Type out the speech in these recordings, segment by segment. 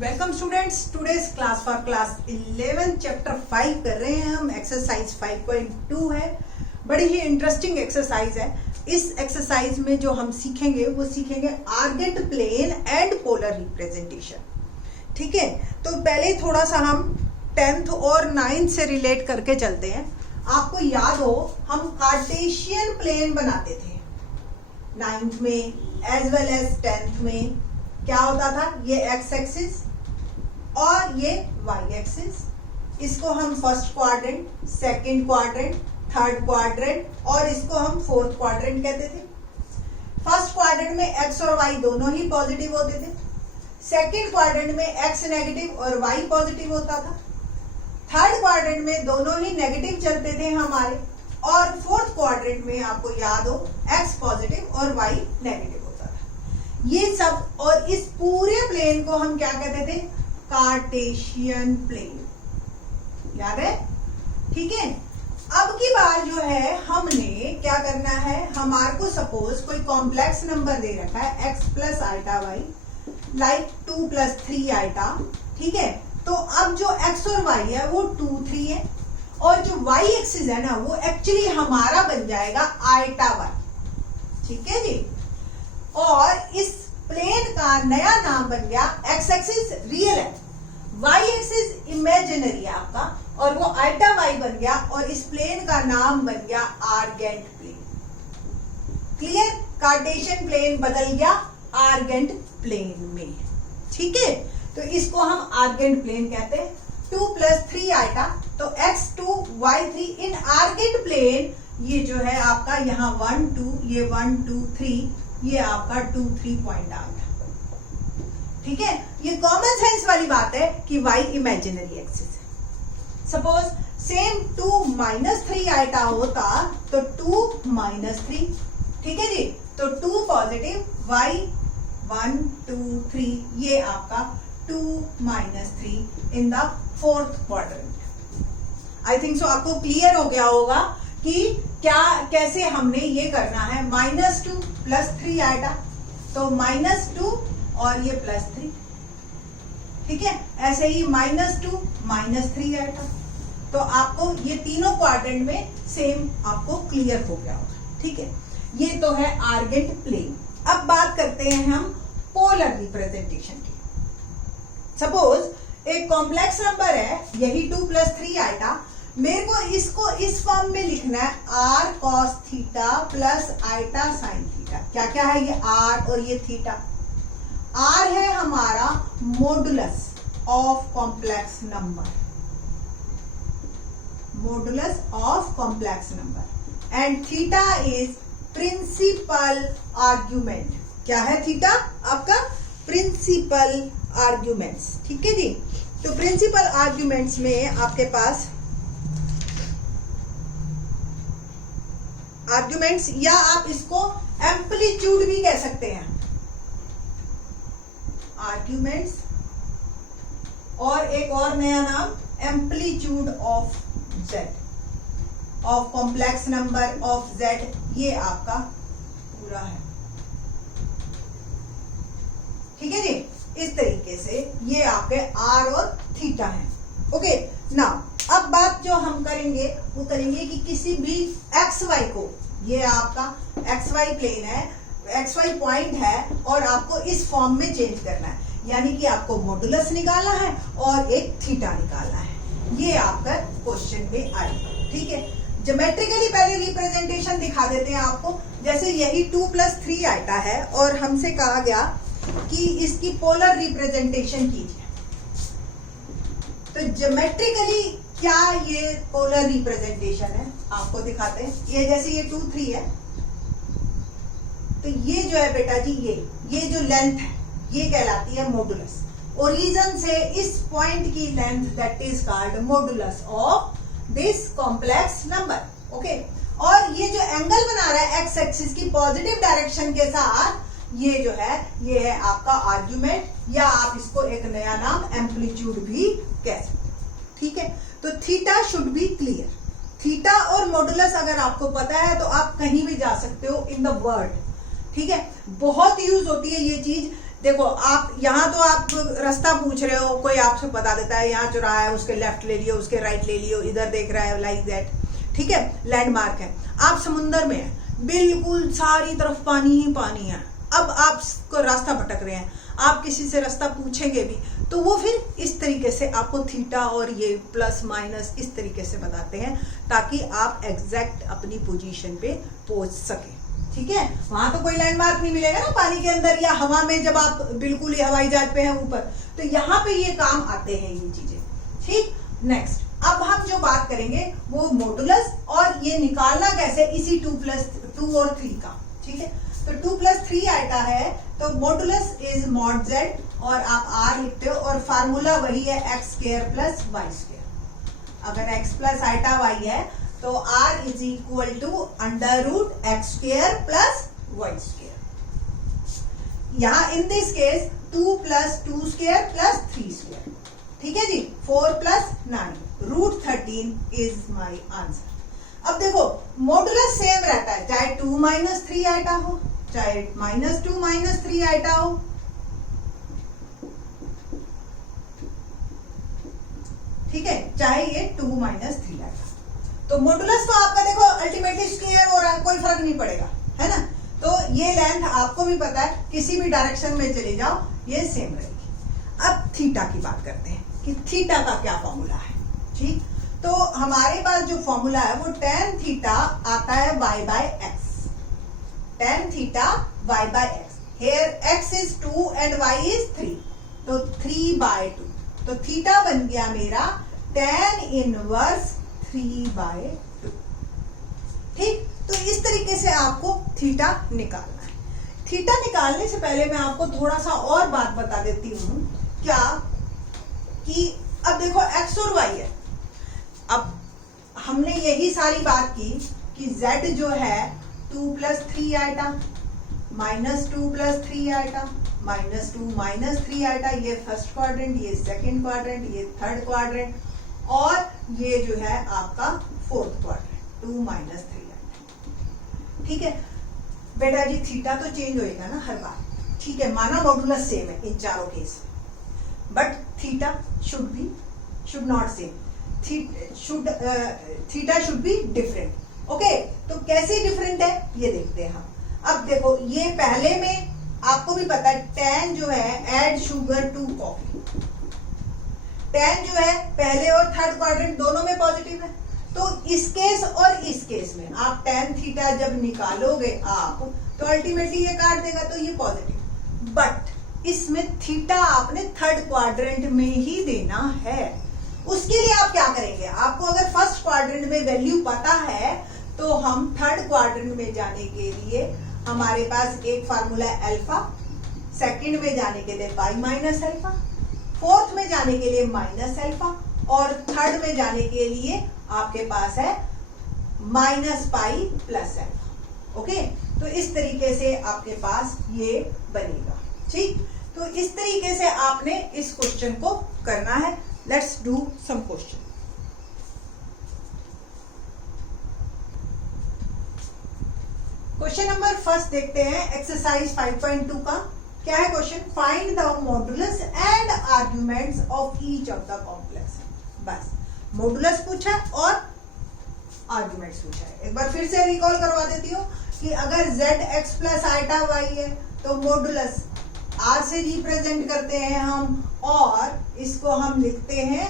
Welcome students, today's class for class 11 chapter 5 कर रहे हैं हम। एक्सरसाइज 5.2 है। बड़ी ही इंटरेस्टिंग एक्सरसाइज है। इस एक्सरसाइज में जो हम सीखेंगे वो सीखेंगे Argand plane and polar representation. ठीक है, तो पहले थोड़ा सा हम 10th और 9th से रिलेट करके चलते हैं। आपको याद हो हम कार्टेशियन प्लेन बनाते थे 9th में एज वेल एज 10th में। क्या होता था, ये एक्स एक्सिस और ये वाई एक्सिस, इसको हम first quadrant, second quadrant, third quadrant और इसको हम फोर्थ क्वाड्रेंट कहते थे। फर्स्ट क्वाड्रेंट में एक्स और वाई दोनों ही पॉजिटिव होते थे। सेकंड क्वाड्रेंट में एक्स नेगेटिव और वाई पॉजिटिव होता था। थर्ड क्वाड्रेंट में दोनों ही नेगेटिव चलते थे हमारे। और फोर्थ क्वाड्रेंट में आपको याद हो एक्स पॉजिटिव और वाई नेगेटिव होता था। ये सब, और इस पूरे प्लेन को हम क्या कहते थे, कार्टेशियन प्लेन। याद है? ठीक है। अब की बार जो है हमने क्या करना है, हमारे को सपोज कोई कॉम्प्लेक्स नंबर दे रखा है x plus iota y, like 2 plus 3 iota. ठीक है, तो अब जो x और y है वो 2, 3 है और जो y एक्सिस है ना वो एक्चुअली हमारा बन जाएगा आइटा y। ठीक है जी। और इस प्लेन का नया नाम बन गया, x एक्सिस रियल है, y एक्सिस इमेजिनरी है आपका, और वो आइटा y बन गया और इस प्लेन का नाम बन गया Argand plane. Clear? Cartesian plane बदल गया आर्गेंट प्लेन में। ठीक है, तो इसको हम आर्गेंट प्लेन कहते हैं। 2 प्लस 3 आइटा, तो x2 y3 इन आर्गेंट प्लेन। ये जो है आपका यहाँ 1 2, ये 1 2 3, ये आपका 2 3 पॉइंट आ गया। ठीक है, ये कॉमन सेंस वाली बात है कि y इमेजिनरी एक्सिस है। सपोज सेम 2 माइनस 3 आइटा होता तो 2 माइनस 3। ठीक है जी, तो 2 पॉजिटिव, y 1 2 3, ये आपका 2 minus 3 in the fourth quadrant. I think so आपको क्लियर हो गया होगा कि क्या कैसे हमने ये करना है। -2 प्लस 3 आइटा, तो -2 और ये +3। ठीक है, ऐसे ही -2 -3 आइटा, तो आपको ये तीनों क्वाड्रेंट में सेम आपको क्लियर हो गया होगा। ठीक है, ये तो है आर्गेंट प्लेन। अब बात करते हैं हम पोलर रिप्रेजेंटेशन की। सपोज एक कॉम्प्लेक्स नंबर है, यही 2 प्लस 3 आइटा, मेरे को इसको इस फॉर्म में लिखना है, r cos theta plus iota sine theta. क्या क्या है ये r और ये थीटा। r है हमारा modulus of complex number, modulus of complex number, and theta is principal argument. क्या है थीटा? आपका प्रिंसिपल आर्ग्यूमेंट्स। ठीक है जी, तो प्रिंसिपल आर्ग्यूमेंट्स में आपके पास आर्ग्यूमेंट्स, या आप इसको एम्पलीट्यूड भी कह सकते हैं, आर्ग्यूमेंट्स, और एक और नया नाम amplitude of z, of complex number of z, ये आपका पूरा है। ठीक है जी, इस तरीके से ये आपके r और थीटा है। ओके, नाउ अब बात जो हम करेंगे वो करेंगे कि किसी भी एक्स वाई को, ये आपका एक्स वाई प्लेन है, एक्स वाई पॉइंट है, और आपको इस फॉर्म में चेंज करना है। यानी कि आपको मॉडुलस निकालना है और एक थीटा निकालना है। ये आपका क्वेश्चन में आएगा। ठीक है, ज्योमेट्रिकली पहले रिप्रेजेंटेशन दिखा देते हैं आपको। जैसे यही 2 प्लस 3 आइटा है और हमसे कहा गया कि इसकी पोलर रिप्रेजेंटेशन कीजिए, तो ज्योमेट्रिकली क्या ये पोलर रिप्रेजेंटेशन है आपको दिखाते हैं। ये जैसे ये 2 3 है, तो ये जो है बेटा जी, ये जो लेंथ है ये कहलाती है मॉडुलस। ओरिजिन से इस पॉइंट की length, that is called modulus of this complex number. Okay, और ये जो एंगल बना रहा है एक्स एक्सिस की पॉजिटिव डायरेक्शन के साथ, ये जो है ये है आपका आर्ग्यूमेंट, या आप इसको एक नया नाम एम्पलीट्यूड भी कह सकते हैं। ठीक है, तो theta should be clear. Theta और मॉडुलस अगर आपको पता है तो आप कहीं भी जा सकते हो इन द वर्ल्ड। ठीक है, बहुत यूज होती है ये चीज देखो आप यहाँ तो आप रास्ता पूछ रहे हो, कोई आपसे बता देता है यहाँ चौराहा है, उसके लेफ्ट ले लियो, उसके राइट ले लियो, इधर देख रहा है, लाइक दैट, ठीक है, लैंडमार्क है। आप समुंदर में है, बिल्कुल सारी तरफ पानी ही पानी है, अब आपको रास्ता भटक रहे हैं, आप किसी से रास्ता पूछेंगे भी तो वो फिर इस तरीके से आपको थीटा और ये प्लस माइनस इस तरीके से बताते हैं ताकि आप एग्जैक्ट अपनी पोजीशन पे पहुंच सके, ठीक है। वहां तो कोई लैंडमार्क नहीं मिलेगा ना पानी के अंदर या हवा में, जब आप बिल्कुल ही हवाई जहाज पे हैं ऊपर, तो यहाँ पे ये काम आते हैं ये चीजें, ठीक। नेक्स्ट अब हम जो बात करेंगे वो मॉडुलस और ये निकालना कैसे, इसी 2 और 3 का, ठीक है। तो 2 + 3 आइटा है तो मॉडुलस इज मॉड जेड और आप आर लिखते हो और फार्मूला वही है x² + y²। अगर x + आइटा y है तो r = √x² + y²। यहाँ इन दिस केस 2 + 2² + 3², ठीक है जी, 4 + 9 √13 इज माई आंसर। अब देखो मॉडुलस सेम रहता है, चाहे 2 - 3 आइटा हो, चाहे -2 - 3 आइटा हो, ठीक है, चाहे ये 2 - 3 आइटा। तो मॉडुलस तो आपका देखो अल्टीमेटली स्क्वायर हो रहा है, कोई फर्क नहीं पड़ेगा, है ना। तो ये लेंथ आपको भी पता है, किसी भी डायरेक्शन में चले जाओ ये सेम रहेगी। अब थीटा की बात करते हैं कि थीटा का क्या फॉर्मूला है, ठीक। तो हमारे पास जो फॉर्मूला है वो tan थीटा आता है y/x, tan theta y/x। Here x is 2 and y is 3, तो 3/2, तो थीटा बन गया मेरा tan इनवर्स 3/2, ठीक। तो इस तरीके से आपको थीटा निकालना है। थीटा निकालने से पहले मैं आपको थोड़ा सा और बात बता देती हूं, क्या कि अब देखो x और y है, अब हमने यही सारी बात की कि z जो है 2 + 3 आइटा, -2 + 3 आइटा, -2 - 3 आइटा, ये फर्स्ट क्वाड्रेंट, ये सेकंड क्वाड्रेंट, ये थर्ड क्वाड्रेंट और ये जो है आपका फोर्थ क्वाड्रेंट, 2 - 3 आइटा, ठीक है। बेटा जी थीटा तो चेंज होएगा ना हर बार, ठीक है, माना मॉडुलस सेम है इन चारों case, but theta should not same, theta should be different. Okay, तो कैसे डिफरेंट है ये देखते हैं हम। अब देखो ये पहले में आपको भी पता है tan जो है add sugar to coffee, tan जो है पहले और थर्ड क्वाड्रेंट दोनों में पॉजिटिव है, तो इस केस और इस केस में आप tan थीटा जब निकालोगे आप तो अल्टीमेटली ये काट देगा, तो ये पॉजिटिव, बट इसमें थीटा आपने थर्ड क्वाड्रेंट में ही देना है। उसके लिए आप क्या करेंगे, आपको अगर फर्स्ट क्वाड्रेंट में वैल्यू पता है तो हम थर्ड क्वाड्रेंट में जाने के लिए हमारे पास एक फार्मूला है अल्फा, सेकंड में जाने के लिए पाई माइनस अल्फा, फोर्थ में जाने के लिए माइनस अल्फा और थर्ड में जाने के लिए आपके पास है minus pi plus alpha. Okay, तो इस तरीके से आपके पास ये बनेगा, ठीक। तो इस तरीके से आपने इस क्वेश्चन को करना है। Let's do some question. Question number first देखते हैं, एक्सरसाइज 5.2 का। क्या है क्वेश्चन, find the modulus and arguments of each of the complex. बस मॉडुलस पूछा और आर्ग्यूमेंट्स पूछा है। एक बार फिर से रिकॉल करवा देती हूँ कि अगर zx प्लस आइटा y है तो मॉडुलस r से रिप्रेजेंट करते हैं हम और इसको हम लिखते हैं,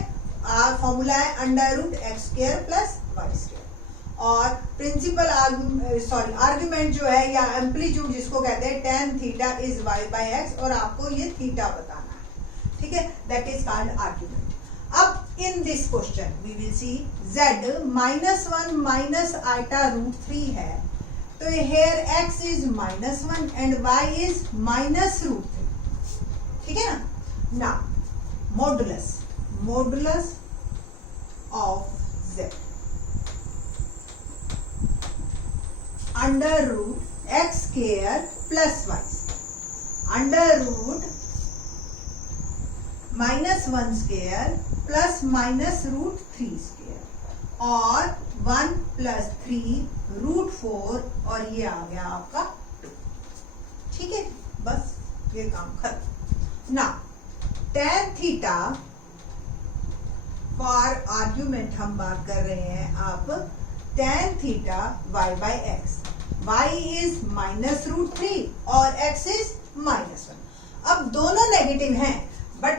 फॉर्मूला है √x² + y²। और प्रिंसिपल आर्ग्यूमेंट जो है या एम्पलीट्यूड जिसको कहते हैं tan थीटा इज y/x और आपको ये थीटा बताना है, ठीक है, दैट इज कॉल्ड आर्ग्यूमेंट। अब in this question we will see z -1 - iota √3 है, तो here x is -1 and y is -√3, ठीक है ना। Now modulus of z √x² + y, √-1² +-√3² और 1 + 3 √4 और ये आ गया आपका 2, ठीक है। बस ये काम खत्म ना। tan थीटा फॉर आर्ग्यूमेंट हम बात कर रहे हैं अब tan theta y by x, y is -√3 और x इज -1। अब दोनों नेगेटिव हैं, बट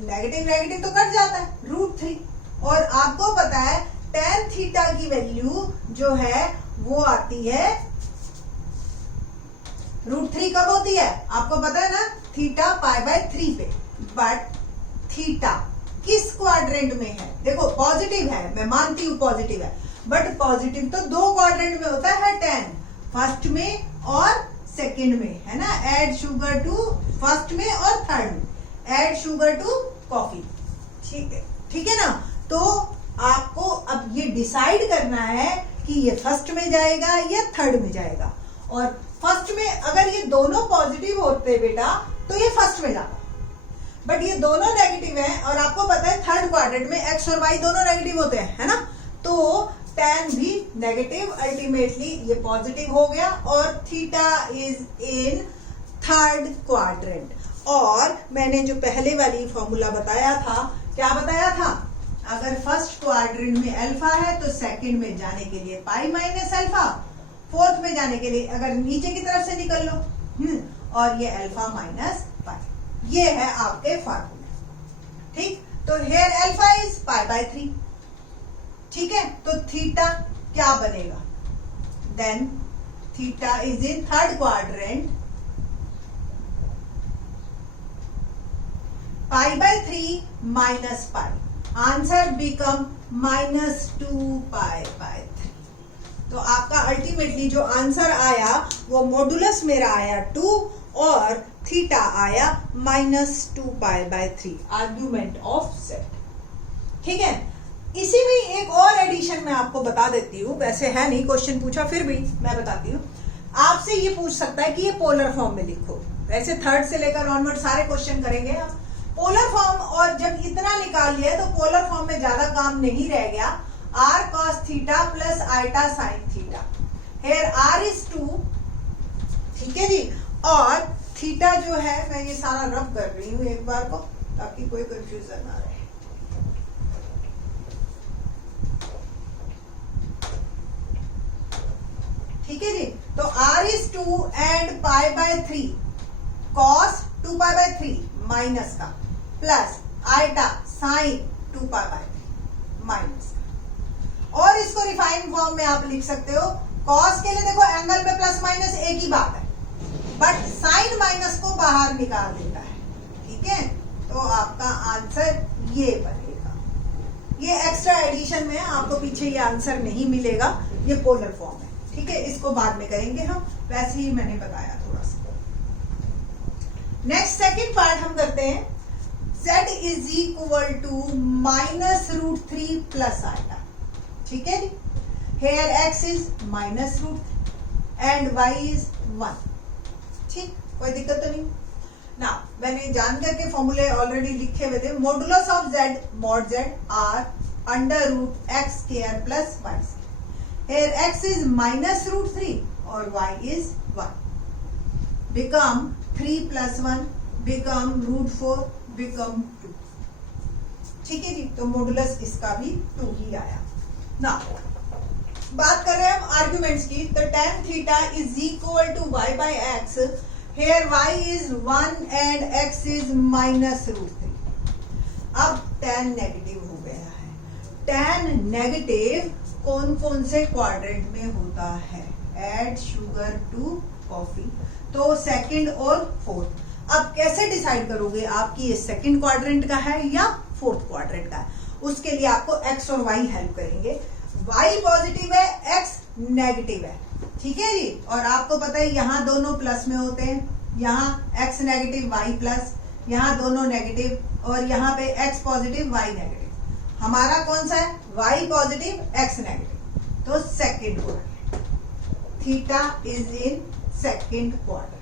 नेगेटिव नेगेटिव तो कट जाता है √3, और आपको पता है tan थीटा की वैल्यू जो है वो आती है √3 कब होती है आपको पता है ना, थीटा π/3 पे। बट थीटा किस क्वाड्रेंट में है, देखो पॉजिटिव है, मैं मानती हूं पॉजिटिव है, बट पॉजिटिव तो दो क्वाड्रेंट में होता है tan, फर्स्ट में और सेकंड में, है ना। ऐड शुगर टू फर्स्ट में और थर्ड में, ऐड शुगर टू कॉफी, ठीक है ना। तो आपको अब ये डिसाइड करना है कि ये फर्स्ट में जाएगा या थर्ड में जाएगा, और फर्स्ट में अगर ये दोनों पॉजिटिव होते बेटा तो ये फर्स्ट में जाता, बट ये दोनों नेगेटिव हैं, और आपको पता है थर्ड क्वाड्रेंट में x और y दोनों नेगेटिव होते हैं, है ना। तो tan भी नेगेटिव, अल्टीमेटली ये पॉजिटिव हो गया, और theta is in third quadrant. और मैंने जो पहले वाली फॉर्मूला बताया था, क्या बताया था, अगर फर्स्ट क्वाड्रेंट में अल्फा है तो सेकंड में जाने के लिए पाई माइनस अल्फा, फोर्थ में जाने के लिए अगर नीचे की तरफ से निकल लो, और ये अल्फा माइनस पाई, ये है आपके फार्मूले, ठीक। तो हेयर अल्फा इज π/3, ठीक है। तो थीटा क्या बनेगा, then theta is in third quadrant, π/3 minus pi, answer become -2π/3। तो आपका अल्टीमेटली जो आंसर आया वो मॉडुलस मेरा आया 2 और थीटा आया -2π/3, आर्ग्यूमेंट ऑफ सेट, ठीक है। इसी में एक और एडिशन मैं आपको बता देती हूँ, वैसे है नहीं क्वेश्चन पूछा, फिर भी मैं बताती हूँ। आपसे ये पूछ सकता है कि ये पोलर फॉर्म में लिखो, वैसे थर्ड से लेकर ऑनवर्ड सारे क्वेश्चन करेंगे आप पोलर फॉर्म, और जब इतना निकाल लिया तो पोलर फॉर्म में ज्यादा काम नहीं रह गया। r cos theta plus iota sine theta, here r is 2, ठीक है जी, और थीटा जो है, मैं ये सारा रब कर रही हूं एक बार को ताकि कोई कंफ्यूजन ना रहे। ठीक है जी, तो r is 2 and π/3 cos 2π/3 minus का प्लस आइटा साइन 2π/3 माइनस का, और इसको रिफाइन फॉर्म में आप लिख सकते हो। cos के लिए देखो एंगल में प्लस माइनस एक ही बात है, बट साइन माइनस को बाहर निकाल देता है, ठीक है। तो आपका आंसर ये बनेगा, ये एक्स्ट्रा एडिशन में आपको पीछे ये आंसर नहीं मिलेगा, ये पोलर फॉर्म है, ठीक है। इसको बाद में करेंगे हम, वैसे ही मैंने बताया थोड़ा सा। नेक्स्ट सेकंड पार्ट हम करते हैं, z is equal to -√3 plus iota, ठीक है जी। Here x is -√3 and y is 1, ठीक, कोई दिक्कत तो नहीं ना। मैंने जान करके फॉर्मूले ऑलरेडी लिखे हुए थे, modulus of z mod z r √x² plus y, here x is -√3 और y is 1, become 3 + 1 become √4 become 2, ठीक है जी। तो मॉडुलस इसका भी 2 ही आया ना। बात कर रहे हैं हम आर्ग्यूमेंट्स की, तो tan theta is equal to y by x, here y is 1 and x is -√3। अब tan नेगेटिव हो गया है, tan नेगेटिव कौन कौन से क्वाड्रेंट में होता है, ऐड शुगर टू कॉफी, तो सेकंड और फोर्थ। अब कैसे डिसाइड करोगे आप कि ये सेकंड क्वाड्रेंट का है या फोर्थ क्वाड्रेंट का है, उसके लिए आपको x और y हेल्प करेंगे। y पॉजिटिव है, x नेगेटिव है, ठीक है जी, और आपको पता है यहाँ दोनों प्लस में होते हैं, यहाँ x नेगेटिव y प्लस, यहाँ दोनों नेगेटिव, और यहाँ पे x पॉजिटिव y नेगेटिव। हमारा कौन सा है, y पॉजिटिव x नेगेटिव, तो second quadrant, theta is in second quadrant.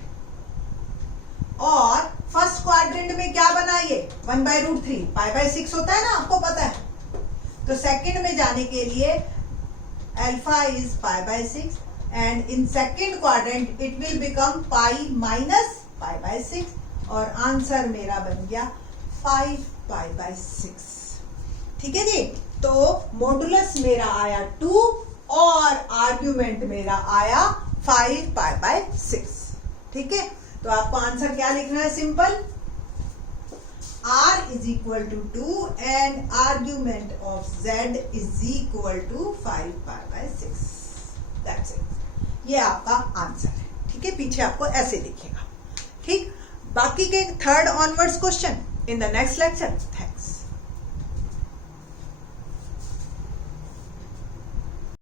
और फर्स्ट क्वाड्रेंट में क्या बना, ये 1/√3 π/6 होता है ना, आपको पता है। तो सेकंड में जाने के लिए alpha is π/6 and in second quadrant it will become pi minus π/6 और आंसर मेरा बन गया 5 पाई बाय 6। ठीक है जी, तो मॉडुलस मेरा आया 2 और आर्ग्यूमेंट मेरा आया 5 पाई बाय 6। ठीक है, तो आपको आंसर क्या लिखना है? Simple, R is equal to 2 and argument of Z is equal to 5 pi by 6. That's it. ये आपका आंसर है। ठीक है, पीछे आपको ऐसे दिखेगा। ठीक, बाकी के third onwards question in the next lecture.